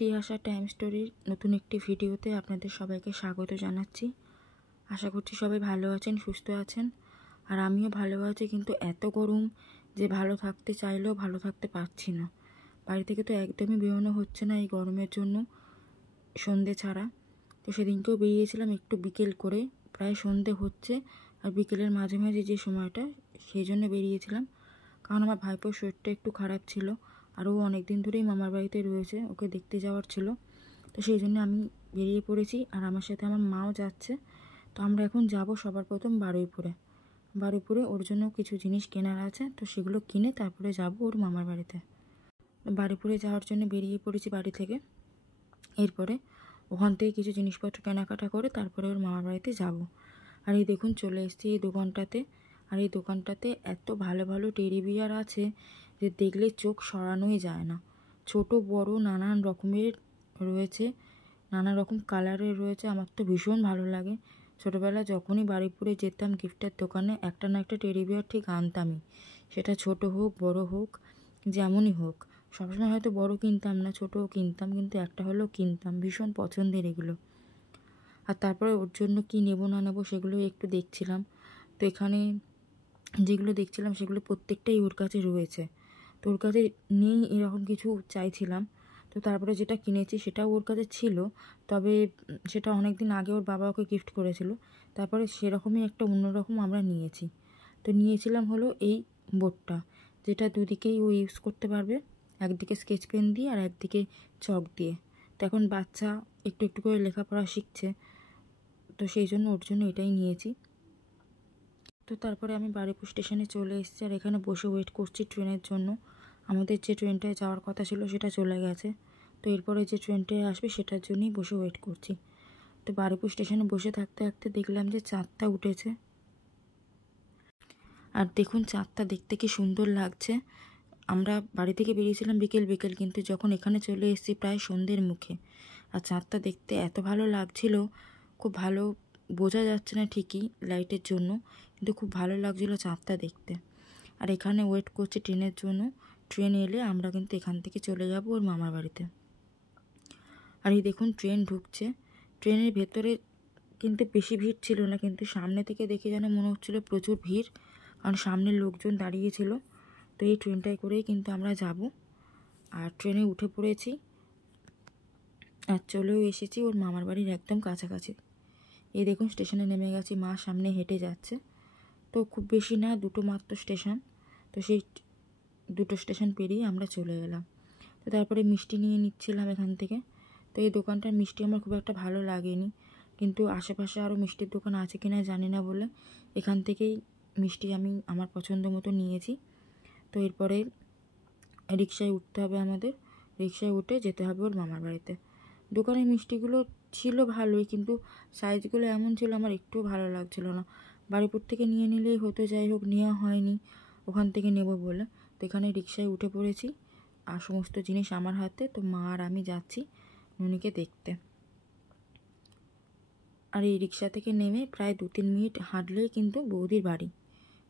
সত্যি আসা টাইম স্টোরির নতুন একটি ভিডিওতে আপনাদের সবাইকে স্বাগত জানাচ্ছি। আশা করছি সবাই ভালো আছেন, সুস্থ আছেন, আর আমিও ভালো আছি। কিন্তু এত গরম যে ভালো থাকতে চাইলেও ভালো থাকতে পারছি না। বাড়ি থেকে তো একদমই বেরোনো হচ্ছে না এই গরমের জন্য, সন্ধে ছাড়া। তো সেদিনকেও বেরিয়েছিলাম একটু বিকেল করে, প্রায় সন্ধে হচ্ছে, আর বিকেলের মাঝে মাঝে যে সময়টা, সেই জন্য বেরিয়েছিলাম। কারণ আমার ভাইপোর শরীরটা একটু খারাপ ছিল, আর ও অনেক দিন ধরেই মামার বাড়িতে রয়েছে, ওকে দেখতে যাওয়ার ছিল। তো সেই জন্য আমি বেরিয়ে পড়েছি, আর আমার সাথে আমার মাও যাচ্ছে। তো আমরা এখন যাব সবার প্রথম বারুইপুরে। বারুইপুরে ওর জন্য কিছু জিনিস কেনার আছে, তো সেগুলো কিনে তারপরে যাব ওর মামার বাড়িতে। বারুইপুরে যাওয়ার জন্য বেরিয়ে পড়েছি বাড়ি থেকে। এরপরে ওখান থেকে কিছু জিনিসপত্র কেনাকাটা করে তারপরে ওর মামার বাড়িতে যাব। আর এই দেখুন চলে এসেছি এই দোকানটাতে। আর এই দোকানটাতে এত ভালো ভালো টেডি বিয়ার আছে যে দেখলে চোখ সরানোই যায় না। ছোট বড় নানান রকমের রয়েছে, নানা রকম কালারের রয়েছে। আমার তো ভীষণ ভালো লাগে। ছোটোবেলা যখনই বারুইপুরে যেতাম গিফটের দোকানে, একটা না একটা টেডি বিয়ার ঠিক আনতামই। সেটা ছোট হোক বড় হোক, যেমনই হোক। সবসময় হয়তো বড় কিনতাম না, ছোটও কিনতাম, কিন্তু একটা হলেও কিনতাম। ভীষণ পছন্দের এগুলো। আর তারপরে ওর জন্য কি নেব না নেব সেগুলো একটু দেখছিলাম। তো এখানে যেগুলো দেখছিলাম সেগুলো প্রত্যেকটাই ওর কাছে রয়েছে। তো ওর কাছে নেই এরকম কিছু চাইছিলাম। তো তারপরে যেটা কিনেছি সেটাও ওর কাছে ছিল, তবে সেটা অনেক দিন আগে ওর বাবা ওকে গিফট করেছিল। তারপরে সেরকমই একটা অন্যরকম আমরা নিয়েছি। তো নিয়েছিলাম হলো এই বোর্ডটা, যেটা দুদিকেই ও ইউজ করতে পারবে, একদিকে স্কেচ পেন দিয়ে আর একদিকে চক দিয়ে। তো এখন বাচ্চা একটু একটু করে লেখাপড়া শিখছে, তো সেই জন্য ওর জন্য এটাই নিয়েছি। তো তারপরে আমি বারুইপুর স্টেশনে চলে এসেছি, আর এখানে বসে ওয়েট করছি ট্রেনের জন্য। আমাদের যে ট্রেনটায় যাওয়ার কথা ছিল সেটা চলে গেছে, তো এরপরে যে ট্রেনটায় আসবে সেটার জন্যই বসে ওয়েট করছি। তো বারুইপুর স্টেশনে বসে থাকতে থাকতে দেখলাম যে চাঁদটা উঠেছে। আর দেখুন চাঁদটা দেখতে কি সুন্দর লাগছে। আমরা বাড়ি থেকে বেরিয়েছিলাম বিকেল বিকেল, কিন্তু যখন এখানে চলে এসেছি প্রায় সন্ধ্যের মুখে। আর চাঁদটা দেখতে এত ভালো লাগছিল, খুব ভালো বোঝা যাচ্ছে না ঠিকই লাইটের জন্য, কিন্তু খুব ভালো লাগছিল চাঁদটা দেখতে। আর এখানে ওয়েট করছি ট্রেনের জন্য। ট্রেন এলে আমরা কিন্তু এখান থেকে চলে যাব ওর মামার বাড়িতে। আর এই দেখুন ট্রেন ঢুকছে। ট্রেনের ভেতরে কিন্তু বেশি ভিড় ছিল না, কিন্তু সামনে থেকে দেখে যেন মনে হচ্ছিলো প্রচুর ভিড়, কারণ সামনের লোকজন দাঁড়িয়েছিল। তো এই ট্রেনটায় করেই কিন্তু আমরা যাব। আর ট্রেনে উঠে পড়েছি, আর চলেও এসেছি ওর মামার বাড়ির একদম কাছাকাছি। এই দেখুন স্টেশনে নেমে গেছি, মা সামনে হেঁটে যাচ্ছে। তো খুব বেশি না, দুটো মাত্র স্টেশন। তো সেই দুটো স্টেশন পেরিয়ে আমরা চলে এলাম। তো তারপরে মিষ্টি নিয়ে নিচ্ছিলাম এখান থেকে। তো এই দোকানটার মিষ্টি আমার খুব একটা ভালো লাগেনি, কিন্তু আশেপাশে আরও মিষ্টির দোকান আছে কিনা জানি না বলে এখান থেকেই মিষ্টি আমি আমার পছন্দ মতো নিয়েছি। তো এরপরে রিকশায় উঠতে হবে আমাদের, রিকশায় উঠে যেতে হবে ওর মামার বাড়িতে। দোকানের মিষ্টিগুলো ছিল ভালোই, কিন্তু সাইজগুলো এমন ছিল আমার একটুও ভালো লাগছিল না। বারুইপুর থেকে নিয়ে নিলেই হতো, যাই হোক নেওয়া হয়নি ওখান থেকে নেব বলে। তো এখানে রিকশায় উঠে পড়েছি, আর সমস্ত জিনিস আমার হাতে। তো মা আর আমি যাচ্ছি ননিকে দেখতে। আর এই রিকশা থেকে নেমে প্রায় 2-3 মিনিট হাঁটলেই কিন্তু বৌদির বাড়ি।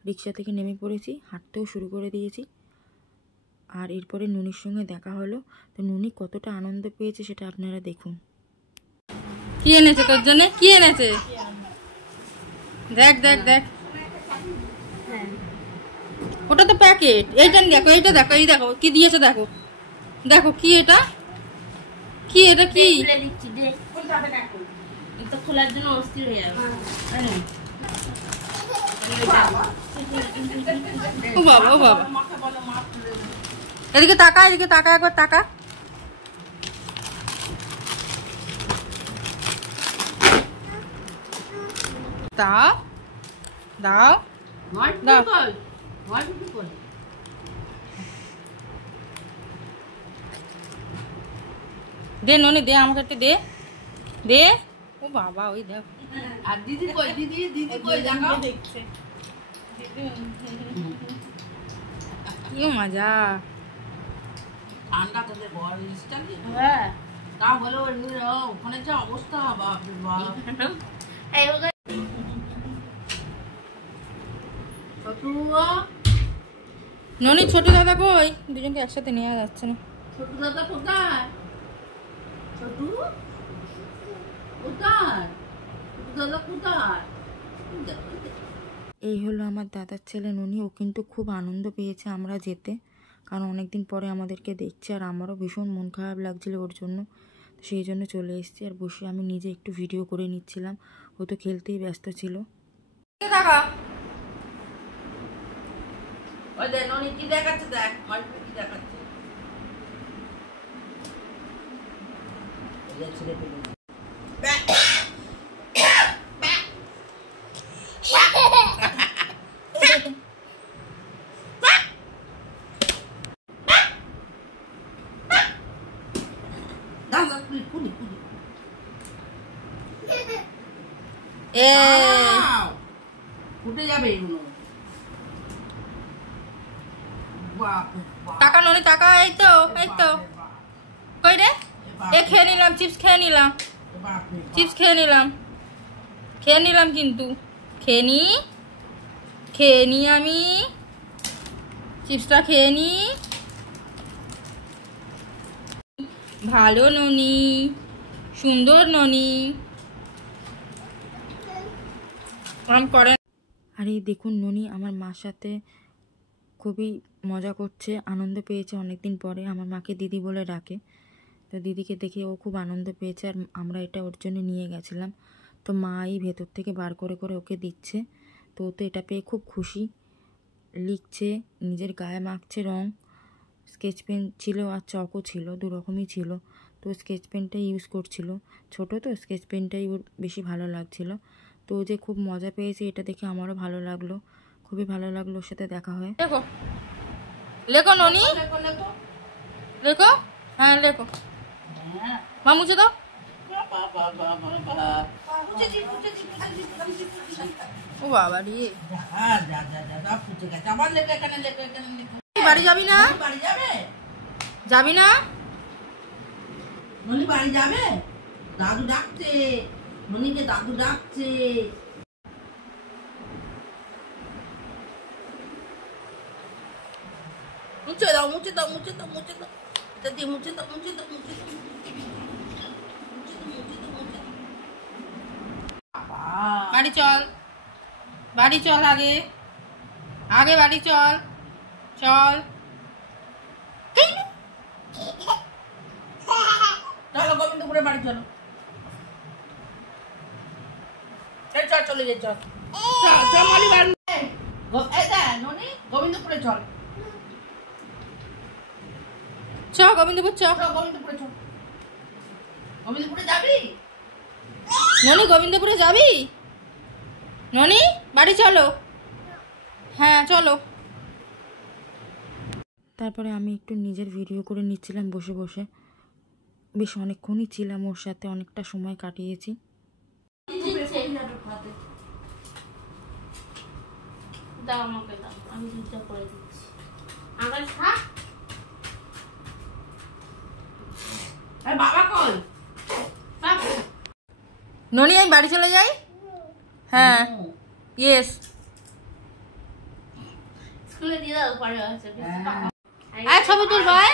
রিকশা থেকে নেমে পড়েছি, হাঁটতেও শুরু করে দিয়েছি। আর এরপরে নুনির সঙ্গে দেখা হলো। তো নুনি কতটা আনন্দ পেয়েছে সেটা আপনারা দেখুন। কি এনেছে তোর জন্য? কি এনেছে? দেখ দেখ দেখ, ওটা তো প্যাকেট। এইটা দেখো, এইটা দেখো, এই দেখো কি দিয়েছে, দেখো দেখো কি এটা, কি এটা, কি খোলার জন্য অস্থির হয়ে যাবে। ও বাবা, ও বাবা, এদিকে তাকা, এদিকে তাকা, একবার তাকা। দাও দাও দাও, দে ননি, দে আমাকে একটা দে, দে। ও বাবা, ওই দেখ। আর দিদি কই? দিদি দিদি কই? দেখাও, দেখছে কি মজা। ঠান্ডা তোদের বড় জিনিসটা কি? হ্যাঁ, তা হলো ওখানে যা অবস্থা, বাপ রে বাপ। ননি ছোট দাদা কই? দুজনকে একসাথে নেওয়া যাচ্ছে না। ছোট দাদা কোথায়? এই হলো আমার দাদার ছেলে ননি। ও কিন্তু খুব আনন্দ পেয়েছে আমরা যেতে, কারণ অনেকদিন পরে আমাদেরকে দেখছে আর আমারও ভীষণ মন খারাপ লাগছিল ওর জন্য। সেই জন্য চলে এসেছি আর বসে আমি নিজে একটু ভিডিও করে নিচ্ছিলাম। ও তো খেলতেই ব্যস্ত ছিল। উঠে যাবে টাকা ননি টাকা। এই তো কই রে? এ খেয়ে নিলাম, চিপস খেয়ে নিলাম, কিন্তু খেয়ে নি আমি চিপসটা খেয়ে নি। ভালো ননি, সুন্দর ননি করেন। আর এই দেখুন ননি আমার মার সাথে খুবই মজা করছে, আনন্দ পেয়েছে অনেকদিন পরে। আমার মাকে দিদি বলে ডাকে, তো দিদিকে দেখে ও খুব আনন্দ পেয়েছে। আর আমরা এটা ওর জন্য নিয়ে গেছিলাম, তো মাই ভেতর থেকে বার করে ওকে দিচ্ছে। তো ও তো এটা পেয়ে খুব খুশি, লিখছে, নিজের গায়ে মাখছে রং। স্কেচ পেন ছিল আর চকও ছিল, দুরকমই ছিল। তো স্কেচ পেনটাই ইউজ করছিল, ছোটো তো স্কেচ পেনটাই ওর বেশি ভালো লাগছিল। তো ও যে খুব মজা পেয়েছে এটা দেখে আমারও ভালো লাগলো, খুবই ভালো লাগলো ওর সাথে দেখা হয়। লেখো ননি, লেখো। হ্যাঁ লেখো, মা মুছে দাও। ও বাবা রে, বাড়ি যাবি না? যাবি না? ননি বাড়ি যাবে? দাদু ডাকছে, ননিকে দাদু ডাকছে। মুছে দাও দাদি, মুছে দাও। বাড়ি চল, আগে বাড়ি চল। চলো গোবিন্দপুরে বাড়ি চলো। চলে যাই, চল ননি গোবিন্দপুরে চল। গোবিন্দপুর গোবিন্দপুরে যাবি? ননি গোবিন্দপুরে যাবি? ননি বাড়ি চলো। হ্যাঁ চলো। তারপরে আমি একটু নিজের ভিডিও করে নিচ্ছিলাম বসে বসে। বেশ অনেকক্ষণই ছিলাম ওর সাথে, অনেকটা সময় কাটিয়েছি। দাও আমাকে, দাও, আমি দুধটা করে দিচ্ছি। বাবা কই? ননি আমি বাড়ি চলে যাই। হ্যাঁ ইয়েস। স্কুলে দিয়ে দাও, পরে আছে। ছবি তুল ভাই।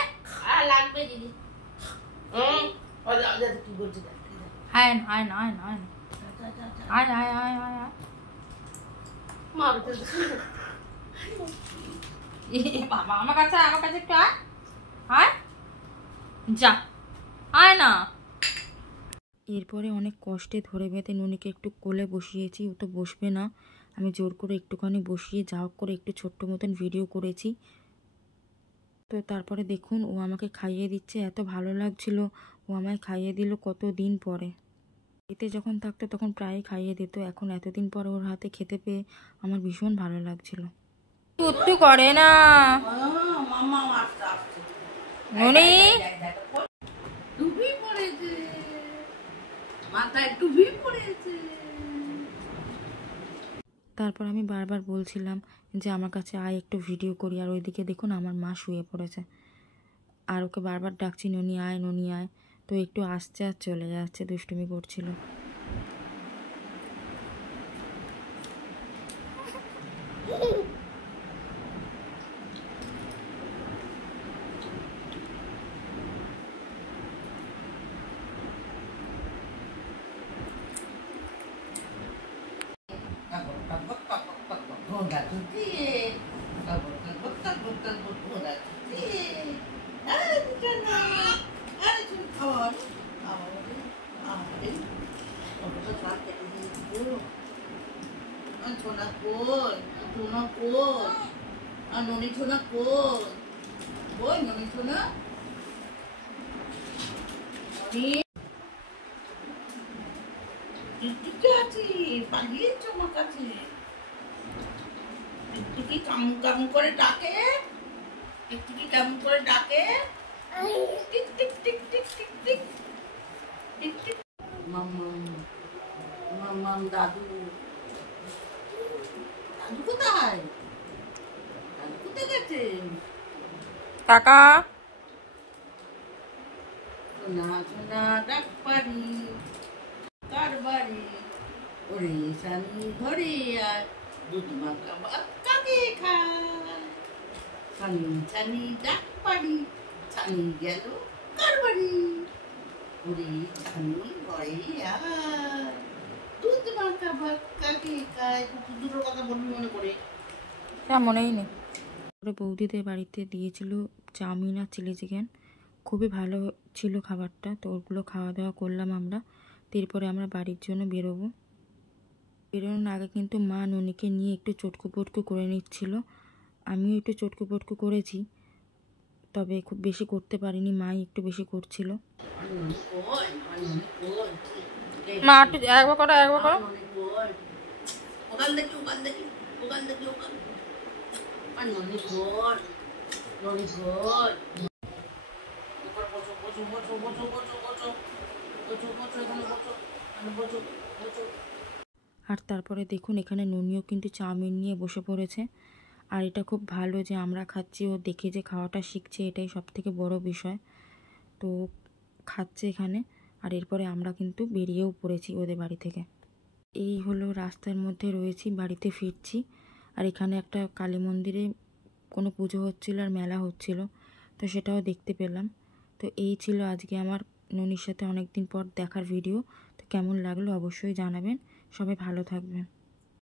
লাগবে দিদি। কি করছে? আয় বাবা, আমার কাছে একটু আয় যা, আয় না। এরপরে অনেক কষ্টে ধরে বেঁধে ননিকে একটু কোলে বসিয়েছি। ও তো বসবে না, আমি জোর করে একটুখানি বসিয়ে যা হোক করে একটু ছোট্ট মতন ভিডিও করেছি। তো তারপরে দেখুন ও আমাকে খাইয়ে দিচ্ছে, এত ভালো লাগছিল। ও আমায় খাইয়ে দিল কত দিন পরে। এতে যখন থাকতো তখন প্রায় খাইয়ে দিত, এখন এতদিন পরে ওর হাতে খেতে পেয়ে আমার ভীষণ ভালো লাগছিল। একটু করে না ননি। টুপি পরেছে, মাথায় টুপি পরেছে। তারপর আমি বারবার বলছিলাম যে আমার কাছে আয় একটু ভিডিও করি, আর ওইদিকে দেখুন আমার মা শুয়ে পড়েছে আর ওকে বারবার ডাকছি ননি আয়। তো একটু আসছে আর চলে যাচ্ছে, দুষ্টুমি করছিল। সোনা কই? আর ননি সোনা কই? কই ননি সোনা? ননি টিকটিকি আছি, পালিয়েছো আমার কাছে। টিকটিকি কেমন কেমন করে ডাকে? টিকটিকি কেমন করে ডাকে? Tick tick tick tick tick tick tick tick. মাম্মাম মাম্মাম দাদু, দাদু কোথায়? দাদু কোথায় গেছে? কাকা সোনা সোনা ডাক পারি কার বাড়ি? ওরে সানি ঘরে আর দুধ মাখা ভাত কাকে খায়? সানি সানি ডাক পারি, সানি গেল কার বাড়ি? ওরে সানি ঘরে আর দুধ মাখা ভাত কাকে খায়? দুটোর কথা বলবি মনে করে। তা মনেই নেই। পরে বৌদিদের বাড়িতে দিয়েছিল চাউমিন আর চিলি চিকেন, খুবই ভালো ছিল খাবারটা। তো ওগুলো খাওয়া দাওয়া করলাম আমরা। এরপরে আমরা বাড়ির জন্য বেরোবো। বেরোনোর আগে কিন্তু মা ননিকে নিয়ে একটু চটকু পটকু করে নিচ্ছিল। আমিও একটু চটকু পটকু করেছি, তবে খুব বেশি করতে পারিনি, মাই একটু বেশি করছিল। মা একটু একবার করো একবার করো। ওখান দেখি ওখান দেখি ওখান দেখি ওখান আর ননি ঘর ননি ঘর বসো বসো বসো বসো বসো বসো বসো বসো এখানে বসো এখানে বসো বসো। আর তারপরে দেখুন এখানে ননিও কিন্তু চাউমিন নিয়ে বসে পড়েছে। আর এটা খুব ভালো যে আমরা খাচ্ছি, ও দেখে যে খাওয়াটা শিখছে, এটাই সব থেকে বড় বিষয়। তো খাচ্ছে এখানে। আর এরপরে আমরা কিন্তু বেরিয়েও পড়েছি ওদের বাড়ি থেকে। এই হলো রাস্তার মধ্যে রয়েছি, বাড়িতে ফিরছি। আর এখানে একটা কালী মন্দিরে কোনো পুজো হচ্ছিল আর মেলা হচ্ছিল, তো সেটাও দেখতে পেলাম। তো এই ছিল আজকে আমার ননির সাথে অনেক দিন পর দেখার ভিডিও। তো কেমন লাগলো অবশ্যই জানাবেন। সবাই ভালো থাকবেন।